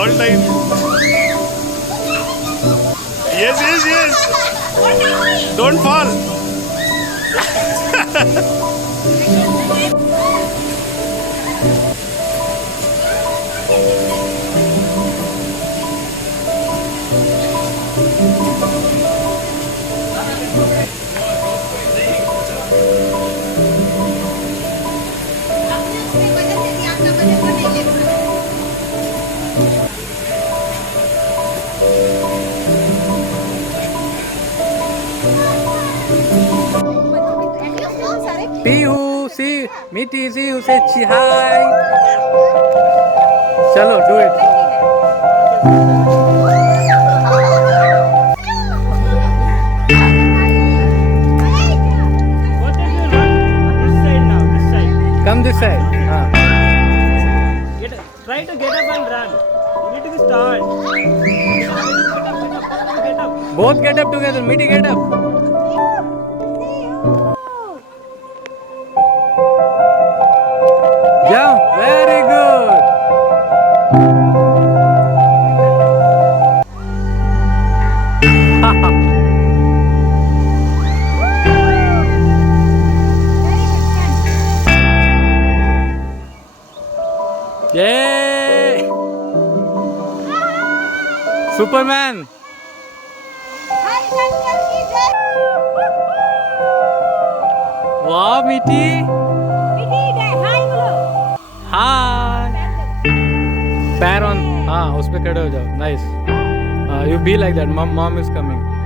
All time. Yes. Don't fall. Pihu, see, Meety, see you, say hi. Chalo, do it. What did you run? This side now, this side. Come this side. Try to get up and run. You need to start. Get up. Both get up together. Meety, get up. Jump. Very good. Yay! Superman. Wow, Meety. Hi. पैर on हाँ उस पे खड़े हो जाओ nice you be like that mom is coming